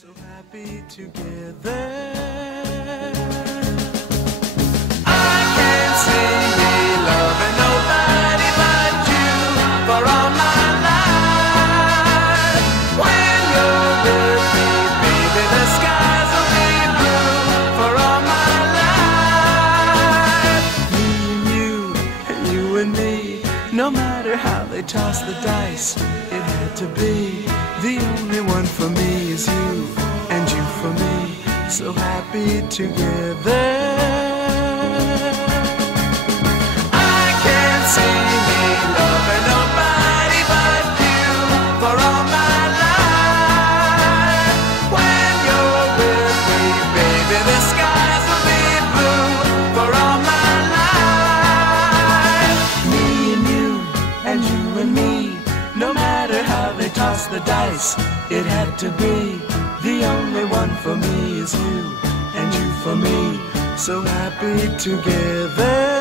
So happy together. I can't see me loving nobody but you for all my life. When you're with me, baby, the skies will be blue for all my life. Me and you and me, no matter how they toss the dice, it had to be. The only one for me is you, and you for me, so happy together. I can't see me loving nobody but you for all my life. When you're with me, baby, the skies will be blue for all my life. Me and you and me, no matter how they toss the dice, it had to be. The only one for me is you, and you for me, so happy together.